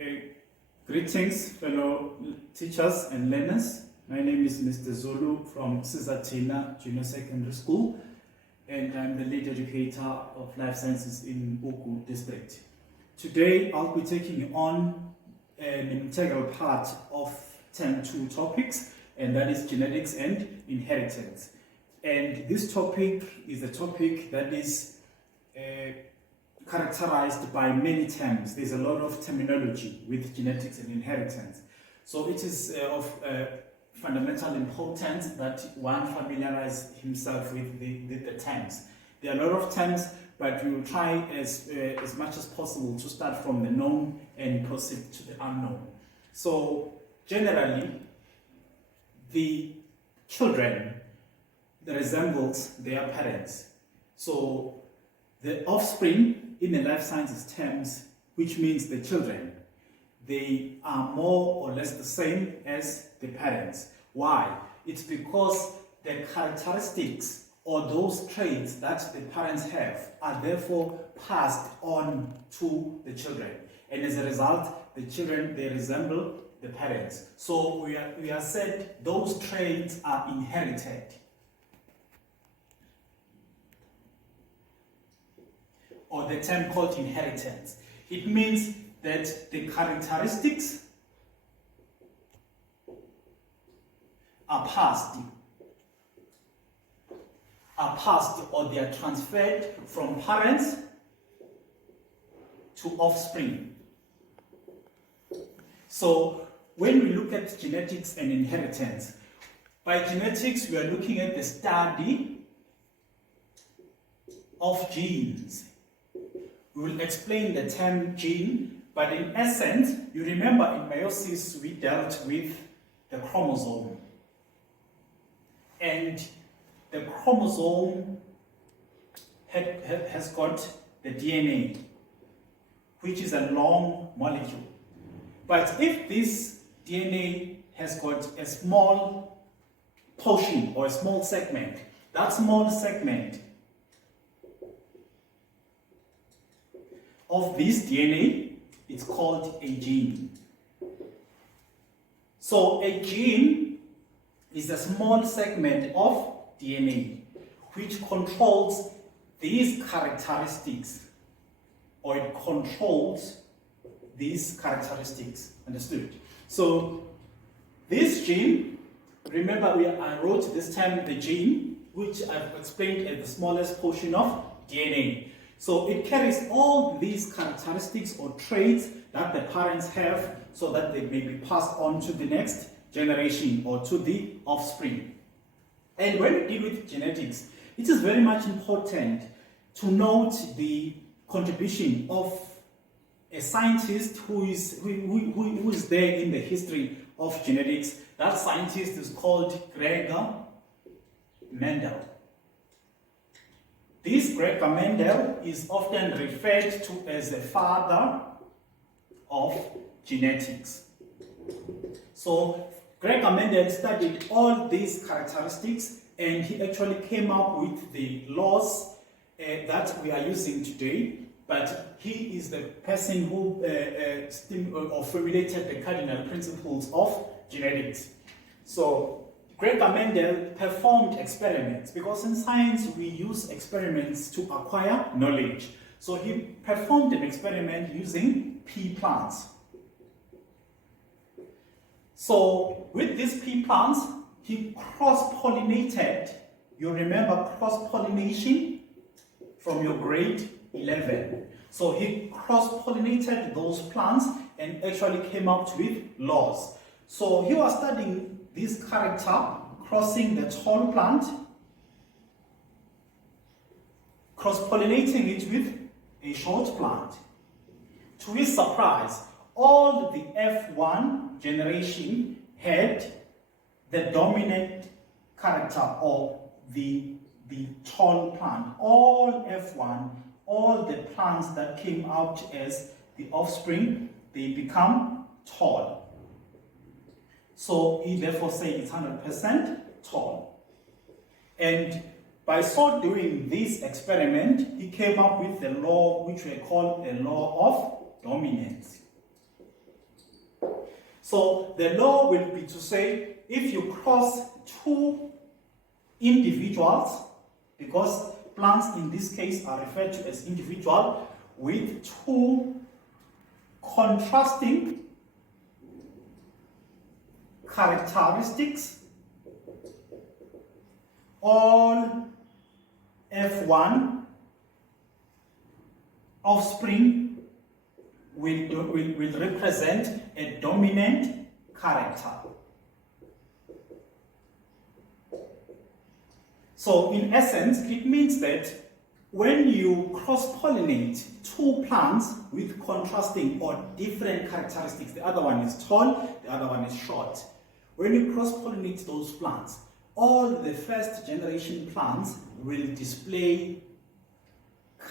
Uh, Greetings, fellow teachers and learners. My name is Mr. Zulu from Sizathina Junior Secondary School, and I'm the lead educator of life sciences in Ugu district. Today, I'll be taking you on an integral part of Term 2 topics, and that is genetics and inheritance. And this topic is a topic that is characterized by many terms. There's a lot of terminology with genetics and inheritance. So it is of fundamental importance that one familiarize himself with the terms. There are a lot of terms, but we will try as much as possible to start from the known and proceed to the unknown. So generally, the children resembles their parents. So the offspring in the life sciences terms, which means the children, they are more or less the same as the parents. Why? It's because the characteristics or those traits that the parents have are therefore passed on to the children. And as a result, the children, they resemble the parents. So we are said those traits are inherited. Or the term called inheritance. It means that the characteristics are passed or they are transferred from parents to offspring. So when we look at genetics and inheritance, by genetics we are looking at the study of genes. We will explain the term gene, but in essence, you remember in meiosis we dealt with the chromosome. And the chromosome has got the DNA, which is a long molecule. But if this DNA has got a small portion or a small segment, that small segment of this DNA, it's called a gene. So a gene is a small segment of DNA which controls these characteristics, or it controls these characteristics. Understood? So this gene, remember I wrote this term the gene, which I've explained as the smallest portion of DNA. So it carries all these characteristics or traits that the parents have so that they may be passed on to the next generation or to the offspring. And when we deal with genetics, it is very much important to note the contribution of a scientist who is there in the history of genetics. That scientist is called Gregor Mendel. This Gregor Mendel is often referred to as the father of genetics. So Gregor Mendel studied all these characteristics and he actually came up with the laws that we are using today, but he is the person who formulated the cardinal principles of genetics. So Gregor Mendel performed experiments, because in science we use experiments to acquire knowledge. So he performed an experiment using pea plants. So with these pea plants, he cross-pollinated. You remember cross-pollination from your grade 11. So he cross-pollinated those plants and actually came up with laws. So he was studying this character crossing the tall plant, cross-pollinating it with a short plant. To his surprise, all the F1 generation had the dominant character or the tall plant. All F1, all the plants that came out as the offspring, they become tall. So he therefore said it's 100% tall. And by so doing this experiment, he came up with the law which we call a law of dominance. So the law will be to say, if you cross two individuals, because plants in this case are referred to as individual, with two contrasting characteristics, all F1 offspring will represent a dominant character. So in essence, it means that when you cross-pollinate two plants with contrasting or different characteristics, the other one is tall, the other one is short. When you cross-pollinate those plants, all the first generation plants will display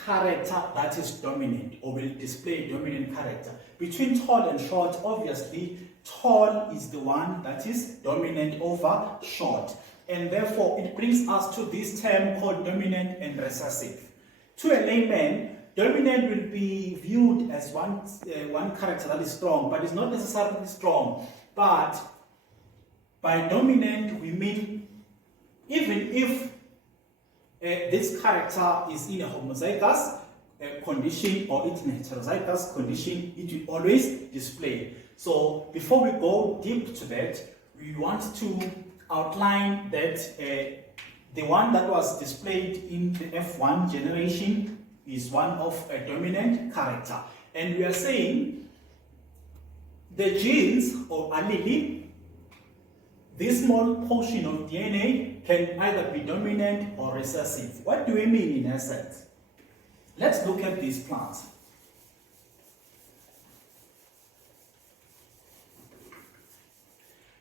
character that is dominant, or will display dominant character. Between tall and short, obviously, tall is the one that is dominant over short. And therefore, it brings us to this term called dominant and recessive. To a layman, dominant will be viewed as one character that is strong, but it's not necessarily strong. But by dominant, we mean even if this character is in a homozygous condition or in a heterozygous condition, it will always display. So before we go deep to that, we want to outline that the one that was displayed in the F1 generation is one of a dominant character. And we are saying the genes or allele, this small portion of DNA, can either be dominant or recessive. What do we mean in essence? Let's look at these plants.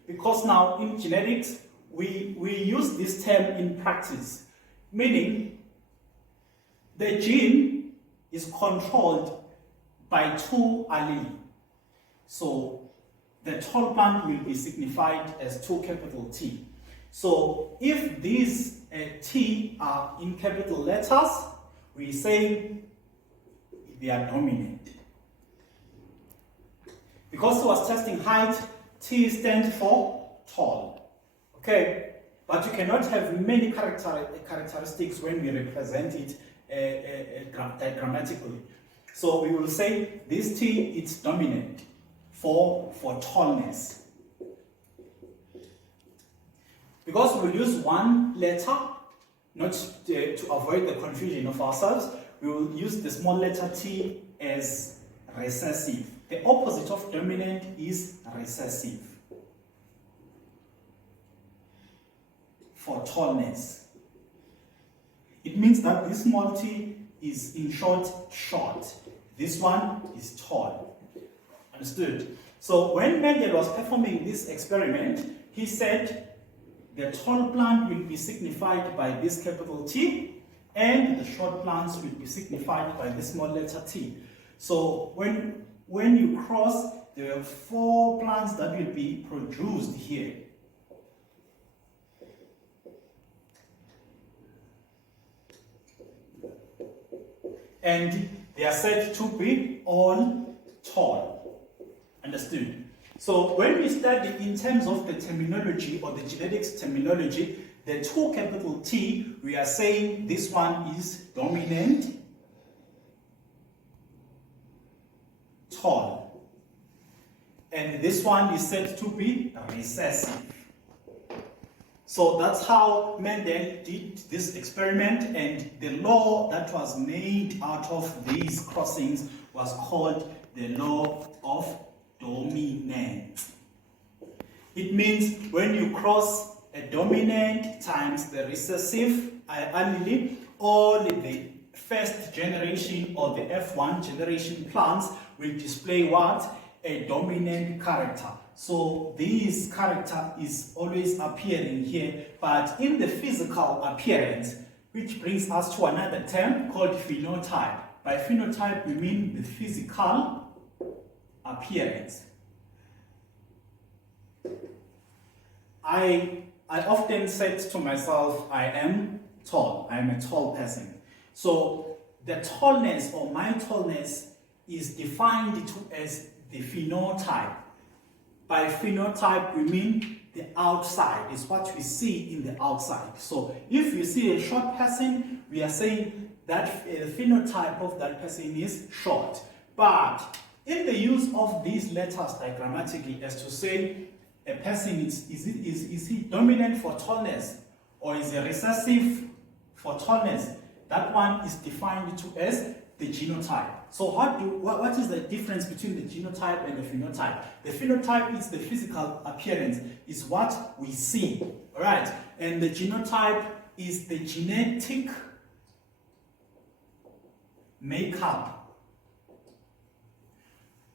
Because now in genetics, we use this term in practice, meaning the gene is controlled by two allele. So the tall plant will be signified as 2 capital T. So if these T are in capital letters, we say they are dominant. Because it was testing height, T stands for tall. Okay? But you cannot have many characteristics when we represent it diagrammatically. So we will say this T is dominant for tallness. Because we will use one letter, not to avoid the confusion of ourselves, we will use the small letter T as recessive. The opposite of dominant is recessive for tallness. It means that this small t is in short, short. This one is tall. Understood? So when Mendel was performing this experiment, he said the tall plant will be signified by this capital T, and the short plants will be signified by this small letter t. So when you cross, there are 4 plants that will be produced here. And they are said to be all tall. Understood? So when we study in terms of the terminology or the genetics terminology, the 2 capital T, we are saying this one is dominant, tall. And this one is said to be recessive. So that's how Mendel did this experiment, and the law that was made out of these crossings was called the law of dominance. It means when you cross a dominant times the recessive allele, all the first generation or the F1 generation plants will display what? A dominant character. So this character is always appearing here, but in the physical appearance, which brings us to another term called phenotype. By phenotype, we mean the physical appearance. I often said to myself, I am tall. I am a tall person. So the tallness or my tallness is defined as the phenotype. By phenotype, we mean the outside. It's what we see in the outside. So if you see a short person, we are saying that the phenotype of that person is short. But in the use of these letters diagrammatically, as to say a person is he dominant for tallness or is he recessive for tallness, that one is defined to as the genotype. So what is the difference between the genotype and the phenotype? The phenotype is the physical appearance, is what we see, all right? And the genotype is the genetic makeup.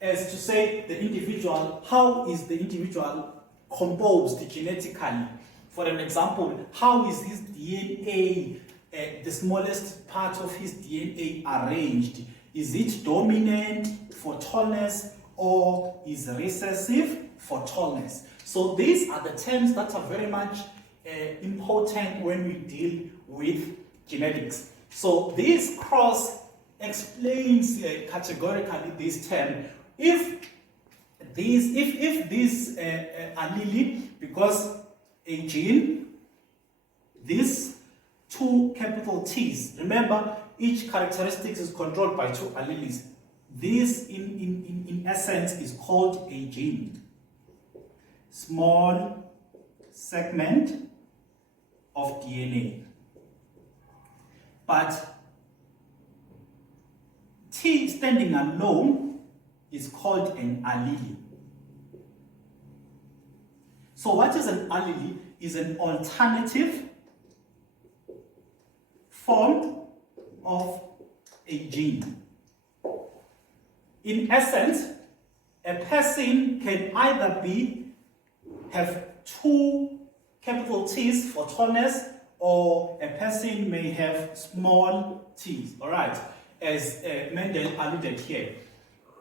As to say the individual, how is the individual composed genetically? For an example, how is his DNA, the smallest part of his DNA arranged? Is it dominant for tallness or is recessive for tallness? So these are the terms that are very much important when we deal with genetics. So this cross explains categorically this term. If this allele, because a gene, these two capital T's, remember each characteristic is controlled by two alleles. This in essence is called a gene. Small segment of DNA. But T standing alone is called an allele. So what is an allele? Is an alternative form of a gene. In essence, a person can either have two capital T's for tallness, or a person may have small t's, all right, as Mendel alluded here.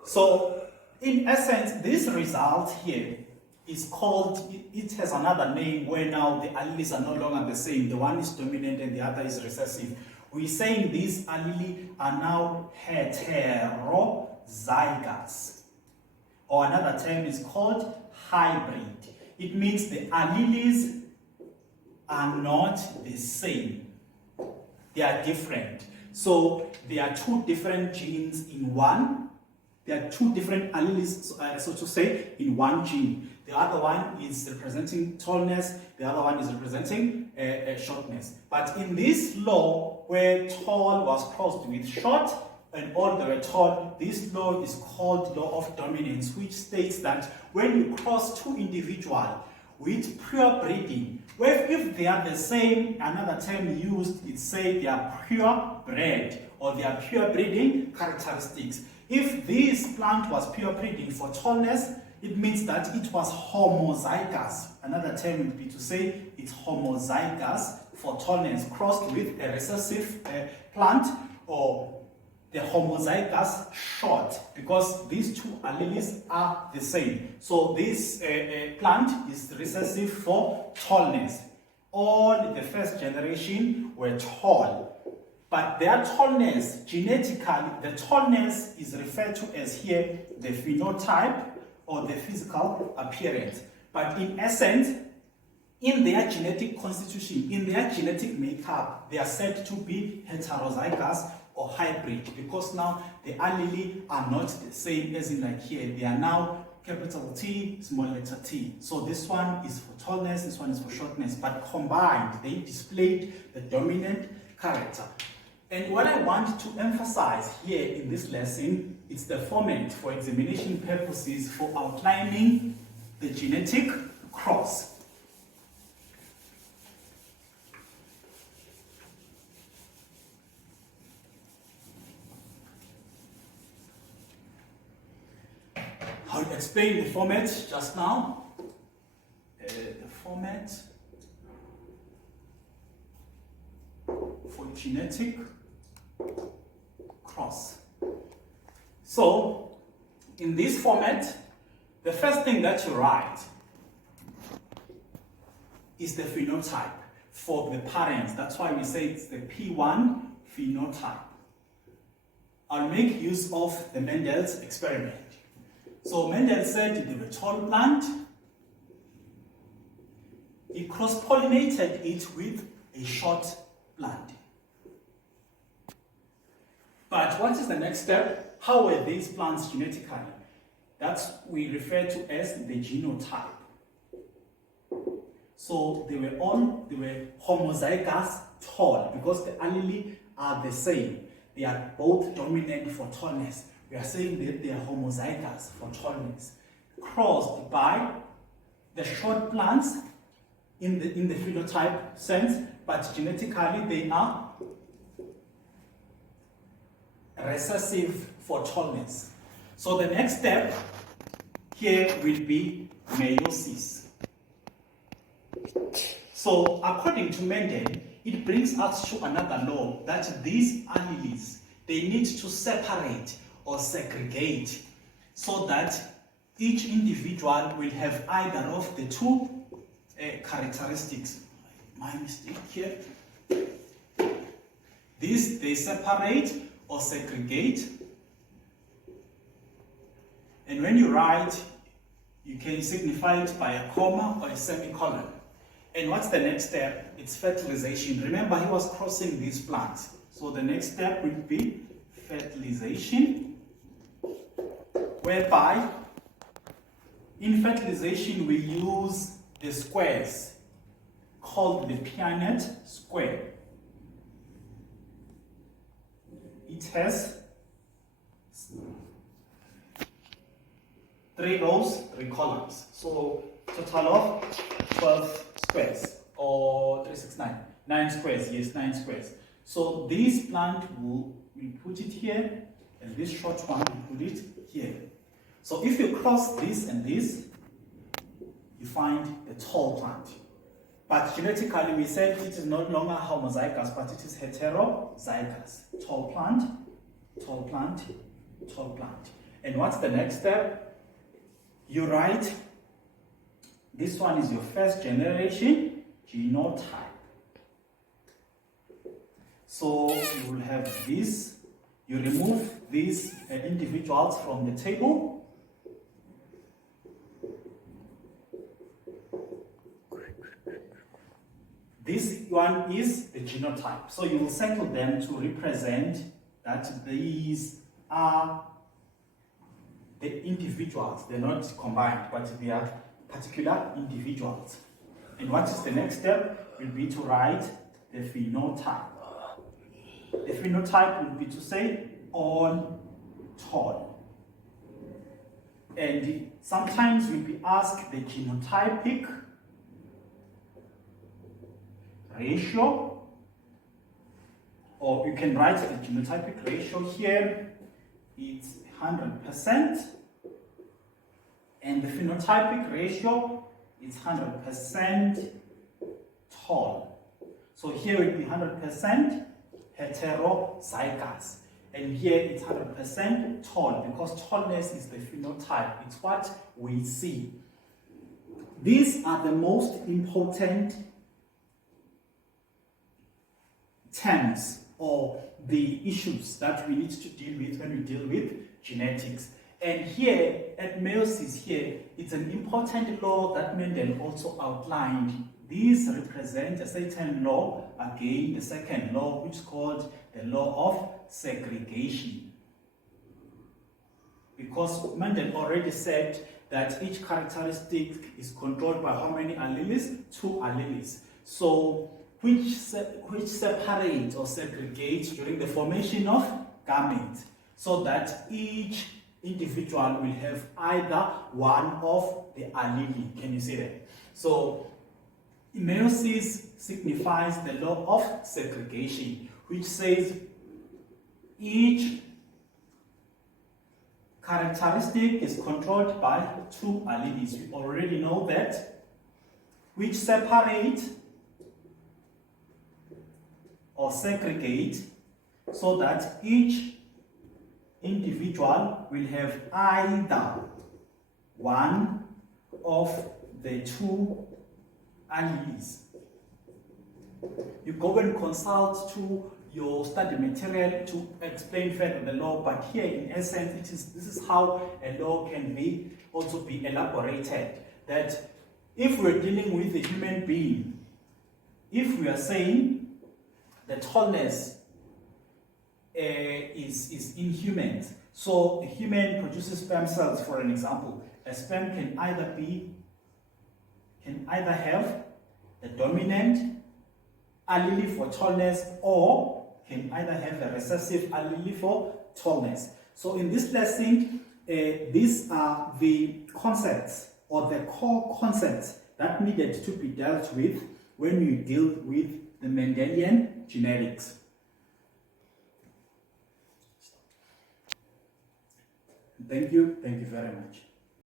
So, in essence, this result here is called, it has another name where now the alleles are no longer the same. The one is dominant and the other is recessive. We're saying these alleles are now heterozygous. Or another term is called hybrid. It means the alleles are not the same. They are different. So there are two different genes in one. There are two different alleles, so to say, in one gene. The other one is representing tallness, the other one is representing shortness. But in this law, where tall was crossed with short, and all they were tall, this law is called law of dominance, which states that when you cross two individuals with pure breeding, where if they are the same, another term used, it say they are pure bred, or they are pure breeding characteristics. If this plant was pure breeding for tallness, it means that it was homozygous. Another term would be to say it's homozygous for tallness, crossed with a recessive plant, or the homozygous short, because these two alleles are the same. So this plant is recessive for tallness. All the first generation were tall. But their tallness, genetically, the tallness is referred to as here the phenotype or the physical appearance. But in essence, in their genetic constitution, in their genetic makeup, they are said to be heterozygous or hybrid, because now the allele are not the same as in like here. They are now capital T, small letter t. So this one is for tallness, this one is for shortness, but combined, they displayed the dominant character. And what I want to emphasize here in this lesson is the format for examination purposes for outlining the genetic cross. I'll explain the format just now. The format for genetic cross. So, in this format, the first thing that you write is the phenotype for the parents. That's why we say it's the P1 phenotype. I'll make use of the Mendel's experiment. So Mendel said they were tall plant, he cross-pollinated it with a short plant. But what is the next step? How were these plants genetically? That's we refer to as the genotype. So they were homozygous tall because the allele are the same. They are both dominant for tallness. We are saying that they are homozygous for tallness, crossed by the short plants in the phenotype sense, but genetically they are recessive for tallness. So the next step here will be meiosis. So according to Mendel, it brings us to another law that these alleles, they need to separate or segregate so that each individual will have either of the two characteristics. My mistake here. These, they separate or segregate. And when you write, you can signify it by a comma or a semicolon. And what's the next step? It's fertilization. Remember, he was crossing these plants. So the next step will be fertilization, whereby in fertilization we use the squares called the Pianet square. It has 3 rows, 3 columns. So total of 12 squares, or 369, 9 squares, yes, 9 squares. So this plant we put it here, and this short one we put it here. So if you cross this and this, you find a tall plant. But genetically we said it is no longer homozygous, but it is heterozygous. Tall plant, tall plant, tall plant. And what's the next step? You write, this one is your first generation genotype. So you will have this, you remove these individuals from the table. This one is the genotype. So you will settle them to represent that these are the individuals. They're not combined, but they are particular individuals. And what is the next step? Will be to write the phenotype. The phenotype will be to say all tall. And sometimes we'll be asked the genotypic ratio, or you can write the genotypic ratio here. It's 100%, and the phenotypic ratio is 100% tall. So here will be 100% heterozygous, and here it's 100% tall, because tallness is the phenotype. It's what we see. These are the most important terms or the issues that we need to deal with when we deal with genetics. And here at meiosis here, it's an important law that Mendel also outlined. These represent a certain law, again the second law, which is called the law of segregation. Because Mendel already said that each characteristic is controlled by how many alleles? 2 alleles. So which separate or segregate during the formation of gametes, so that each individual will have either one of the allele. Can you see that? So meiosis signifies the law of segregation, which says each characteristic is controlled by 2 alleles. We already know that, which separate or segregate so that each individual will have either one of the 2 alleles. You go and consult to your study material to explain further the law, but here in essence this is how a law can also be elaborated, that if we're dealing with a human being, if we are saying the tallness is in humans, so a human produces sperm cells, for an example, a sperm can either have the dominant allele for tallness or can either have a recessive allele for tallness. So in this lesson, these are the concepts or the core concepts that needed to be dealt with when you deal with the Mendelian genetics. Thank you very much.